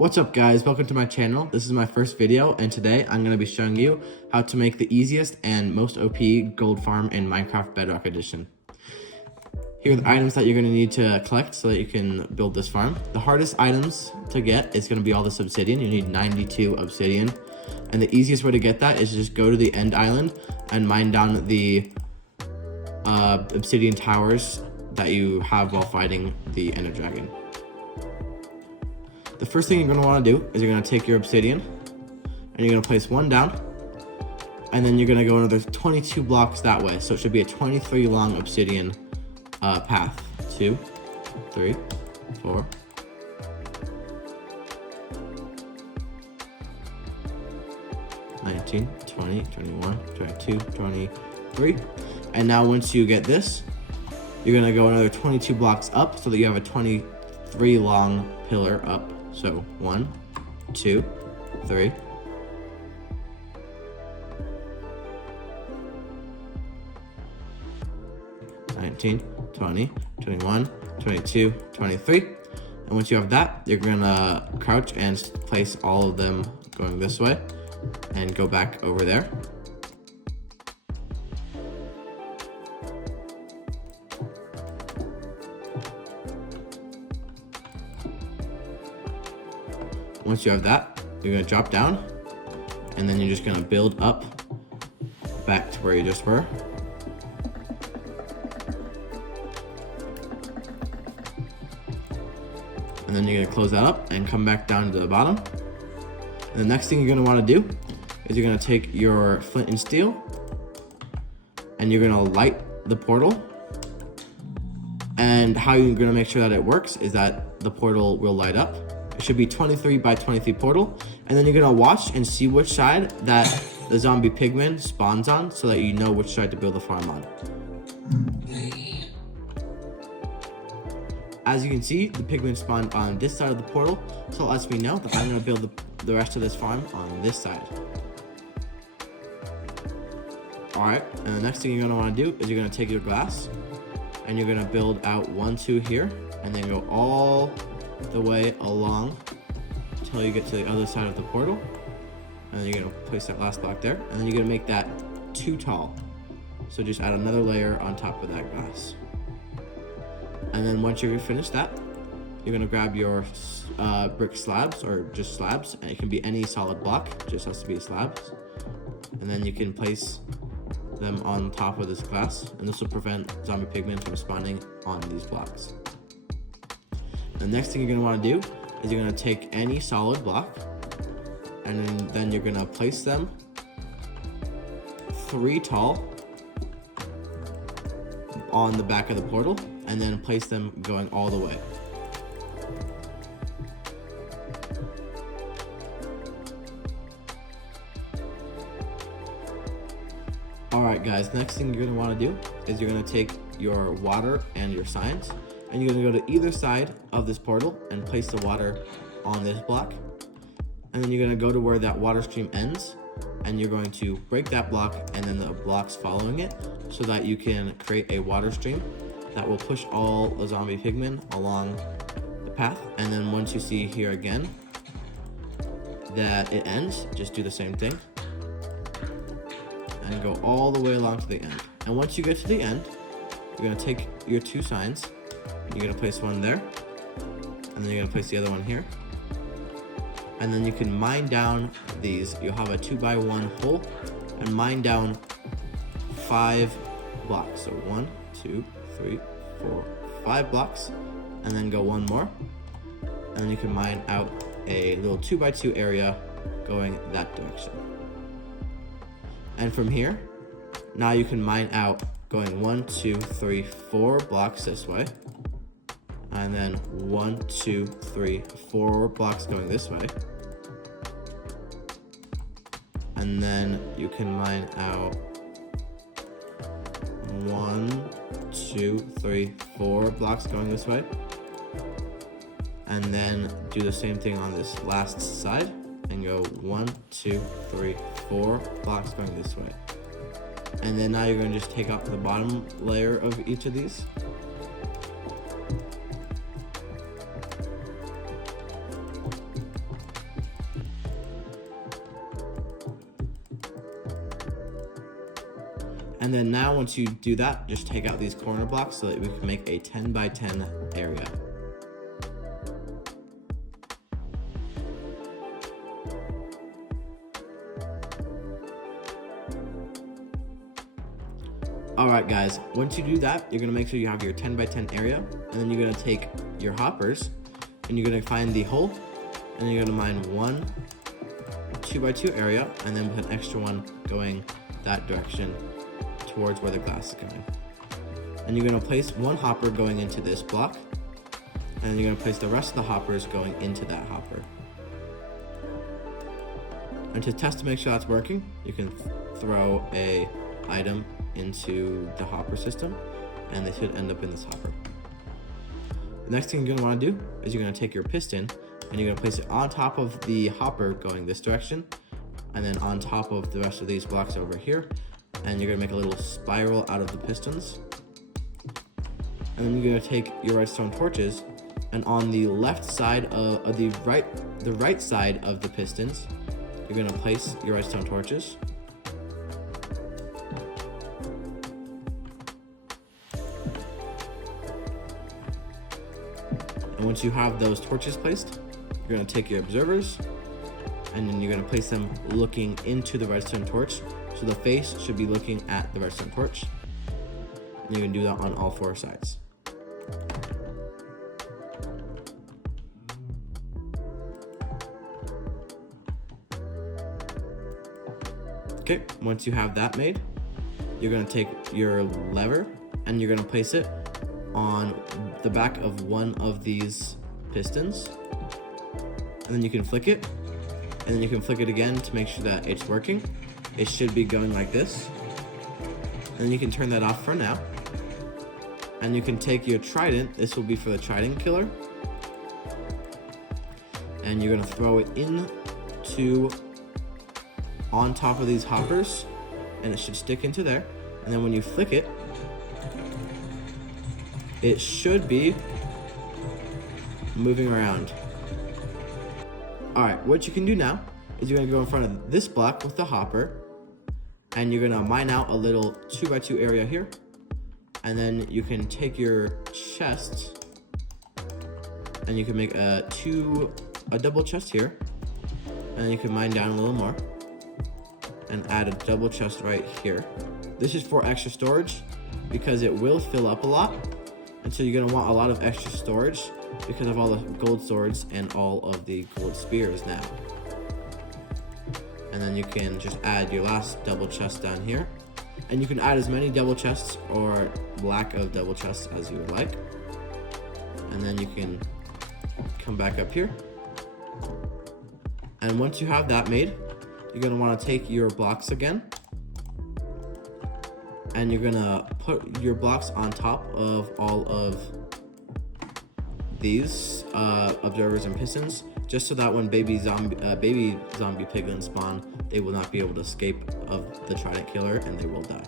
What's up guys, welcome to my channel. This is my first video and today I'm going to be showing you how to make the easiest and most OP gold farm in Minecraft Bedrock Edition. Here are the items that you're going to need to collect so that you can build this farm. The hardest items to get is going to be all this obsidian. You need 92 obsidian. And the easiest way to get that is just go to the end island and mine down the obsidian towers that you have while fighting the ender dragon. The first thing you're going to want to do is you're going to take your obsidian and you're going to place one down, and then you're going to go another 22 blocks that way. So it should be a 23 long obsidian path. 2, 3, 4, 19, 20, 21, 22, 23. And now once you get this, you're going to go another 22 blocks up so that you have a 23 long pillar up. So 1, 2, 3. (19, 20, 21, 22, 23). And once you have that, you're gonna crouch and place all of them going this way and go back over there. Once you have that, you're going to drop down, and then you're just going to build up back to where you just were. And then you're going to close that up and come back down to the bottom. And the next thing you're going to want to do is you're going to take your flint and steel, and you're going to light the portal. And how you're going to make sure that it works is that the portal will light up. It should be 23 by 23 portal, and then you're gonna watch and see which side that the zombie pigman spawns on so that you know which side to build the farm on. As you can see, the pigman spawned on this side of the portal, so it lets me know that I'm gonna build the rest of this farm on this side. Alright, and the next thing you're gonna wanna do is you're gonna take your glass and you're gonna build out 1, 2 here, and then go all the way along until you get to the other side of the portal, and then you're going to place that last block there, and then you're going to make that too tall, so just add another layer on top of that glass. And then once you're finished that, you're going to grab your brick slabs, or just slabs, and it can be any solid block, it just has to be slabs, and then you can place them on top of this glass, and this will prevent zombie pigmen from spawning on these blocks. The next thing you're going to want to do is you're going to take any solid block, and then you're going to place them 3 tall on the back of the portal, and then place them going all the way. Alright guys, next thing you're going to want to do is you're going to take your water and your science, and you're going to go to either side of this portal and place the water on this block. And then you're going to go to where that water stream ends, and you're going to break that block and then the blocks following it so that you can create a water stream that will push all the zombie pigmen along the path. And then once you see here again that it ends, just do the same thing and go all the way along to the end. And once you get to the end, you're going to take your 2 signs. You're going to place one there, and then you're going to place the other one here. And then you can mine down these. You'll have a 2x1 hole, and mine down 5 blocks. So 1, 2, 3, 4, 5 blocks, and then go 1 more. And then you can mine out a little 2x2 area going that direction. And from here, now you can mine out going 1, 2, 3, 4 blocks this way. And then 1, 2, 3, 4 blocks going this way. And then you can mine out 1, 2, 3, 4 blocks going this way. And then do the same thing on this last side and go 1, 2, 3, 4 blocks going this way. And then now you're going to just take out the bottom layer of each of these. And then now once you do that, just take out these corner blocks so that we can make a 10 by 10 area. Alright guys, once you do that, you're going to make sure you have your 10 by 10 area, and then you're going to take your hoppers, and you're going to find the hole, and then you're going to mine one 2 by 2 area, and then put an extra one going that direction towards where the glass is going. And you're going to place one hopper going into this block, and you're going to place the rest of the hoppers going into that hopper. And to test to make sure that's working, you can throw a item into the hopper system, and they should end up in this hopper. The next thing you're going to want to do is you're going to take your piston and you're going to place it on top of the hopper going this direction, and then on top of the rest of these blocks over here, and you're going to make a little spiral out of the pistons. And then you're going to take your redstone torches, and on the left side of the right side of the pistons, you're going to place your redstone torches. And once you have those torches placed, you're going to take your observers, and then you're going to place them looking into the redstone torch. So the face should be looking at the redstone torch. And you can do that on all 4 sides. Okay, once you have that made, you're going to take your lever and you're going to place it on the back of one of these pistons, and then you can flick it, and then you can flick it again to make sure that it's working. It should be going like this, and then you can turn that off for now, and you can take your trident. This will be for the trident killer, and you're going to throw it into on top of these hoppers, and it should stick into there. And then when you flick it, it should be moving around. Alright, what you can do now is you're going to go in front of this block with the hopper, and you're going to mine out a little 2 by 2 area here, and then you can take your chest and you can make a double chest here, and then you can mine down a little more and add a double chest right here. This is for extra storage because it will fill up a lot. And so you're going to want a lot of extra storage because of all the gold swords and all of the gold spears now. And then you can just add your last double chest down here. And you can add as many double chests or lack of double chests as you would like. And then you can come back up here. And once you have that made, you're going to want to take your blocks again, and you're gonna put your blocks on top of all of these observers and pistons, just so that when baby zombie piglins spawn, they will not be able to escape of the trident killer and they will die.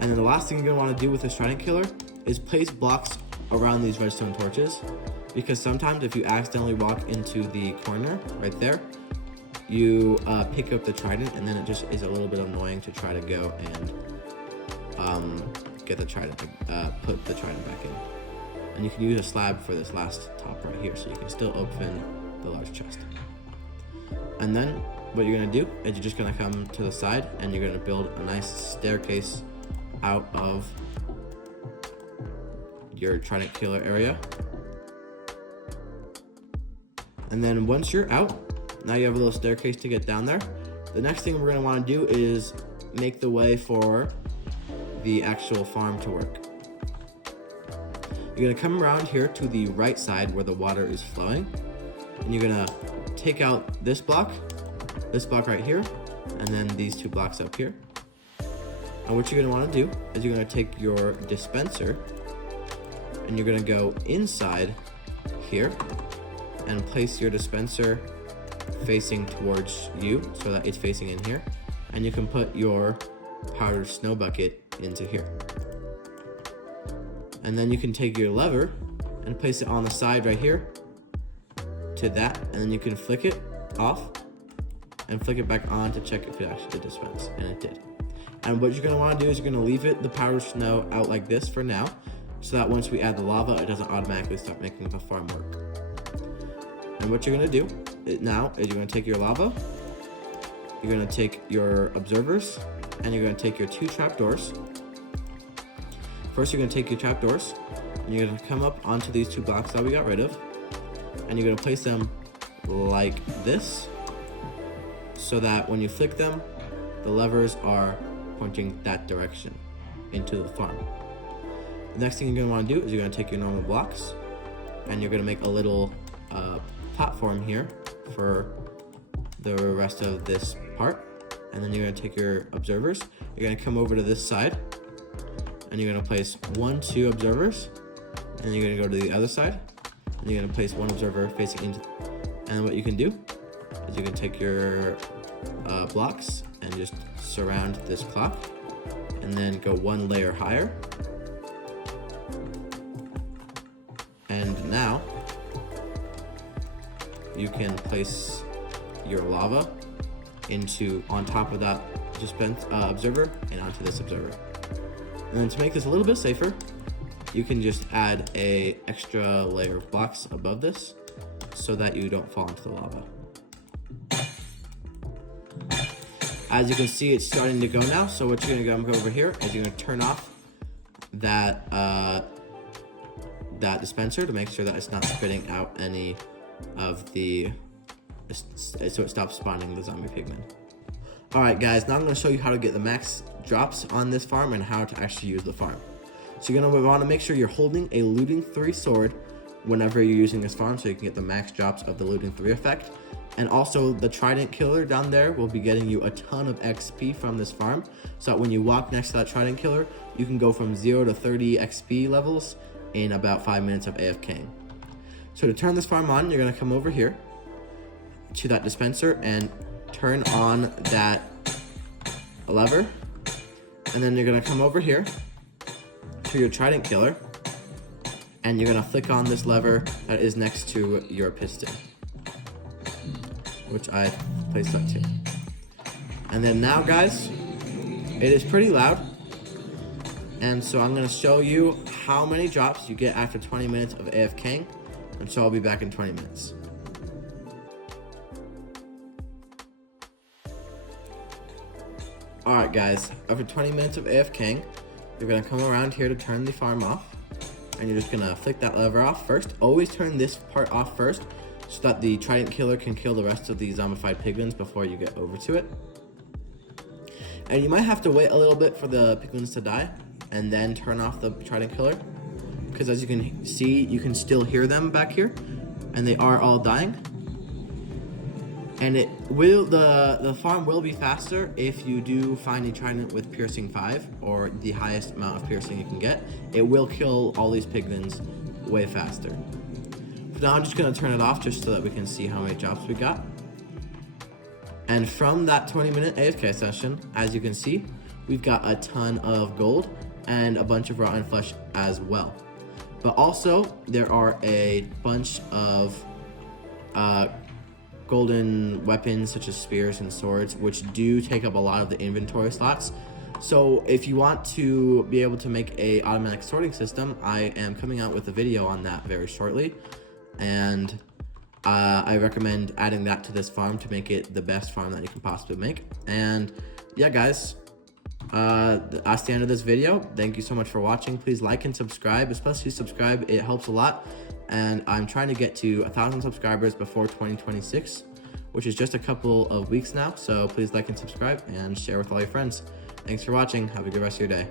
And then the last thing you're gonna want to do with this trident killer is place blocks around these redstone torches, because sometimes if you accidentally walk into the corner right there, you pick up the trident, and then it just is a little bit annoying to try to go and get the trident, put the trident back in. And you can use a slab for this last top right here, so you can still open the large chest. And then what you're gonna do is you're just gonna come to the side and you're gonna build a nice staircase out of your trident killer area. And then once you're out, now you have a little staircase to get down there. The next thing we're gonna wanna do is make the way for the actual farm to work. You're gonna come around here to the right side where the water is flowing, and you're gonna take out this block right here, and then these 2 blocks up here. And what you're gonna wanna do is you're gonna take your dispenser, and you're gonna go inside here, and place your dispenser facing towards you so that it's facing in here, and you can put your powdered snow bucket into here. And then you can take your lever and place it on the side right here to that, and then you can flick it off and flick it back on to check if it actually did dispense, and it did. And what you're going to want to do is you're going to leave the powdered snow out like this for now, so that once we add the lava, it doesn't automatically start making the farm work. And what you're going to do now is you're going to take your lava, you're going to take your observers, and you're going to take your 2 trapdoors. First, you're going to take your trapdoors, and you're going to come up onto these 2 blocks that we got rid of, and you're going to place them like this, so that when you flick them, the levers are pointing that direction into the farm. The next thing you're going to want to do is you're going to take your normal blocks, and you're going to make a little platform here for the rest of this part. And then you're going to take your observers, you're going to come over to this side, and you're going to place 1, 2 observers, and you're going to go to the other side, and you're going to place 1 observer facing into. And what you can do is you can take your blocks and just surround this clock, and then go 1 layer higher. And now you can place your lava on top of that observer and onto this observer. And then to make this a little bit safer, you can just add a extra layer of blocks above this so that you don't fall into the lava. As you can see, it's starting to go now. So what you're gonna go over here is you're gonna turn off that dispenser to make sure that it's not spitting out any of so it stops spawning the zombie pigmen. Alright guys, now I'm going to show you how to get the max drops on this farm and how to actually use the farm. So you're going to want to make sure you're holding a looting 3 sword whenever you're using this farm, so you can get the max drops of the looting 3 effect. And also the trident killer down there will be getting you a ton of XP from this farm, so that when you walk next to that trident killer, you can go from 0 to 30 XP levels in about 5 minutes of AFKing. So to turn this farm on, you're going to come over here to that dispenser and turn on that lever, and then you're going to come over here to your trident killer, and you're going to flick on this lever that is next to your piston, which I placed up to. And then now guys, it is pretty loud, and so I'm going to show you how many drops you get after 20 minutes of AFKing, and so I'll be back in 20 minutes. Alright guys, after 20 minutes of AFKing, you're going to come around here to turn the farm off, and you're just going to flick that lever off first. Always turn this part off first, so that the trident killer can kill the rest of the zombified piglins before you get over to it. And you might have to wait a little bit for the piglins to die, and then turn off the trident killer, because as you can see, you can still hear them back here, and they are all dying. And the farm will be faster if you do find a trident with piercing 5, or the highest amount of piercing you can get. It will kill all these piglins way faster. For now, I'm just going to turn it off just so that we can see how many drops we got. And from that 20-minute AFK session, as you can see, we've got a ton of gold and a bunch of rotten flesh as well. But also, there are a bunch of golden weapons such as spears and swords, which do take up a lot of the inventory slots. So if you want to be able to make a automatic sorting system, I am coming out with a video on that very shortly, and I recommend adding that to this farm to make it the best farm that you can possibly make. And yeah guys, that's the end of this video. Thank you so much for watching. Please like and subscribe, especially subscribe, it helps a lot. And I'm trying to get to 1,000 subscribers before 2026, which is just a couple of weeks now. So please like and subscribe and share with all your friends. Thanks for watching. Have a good rest of your day.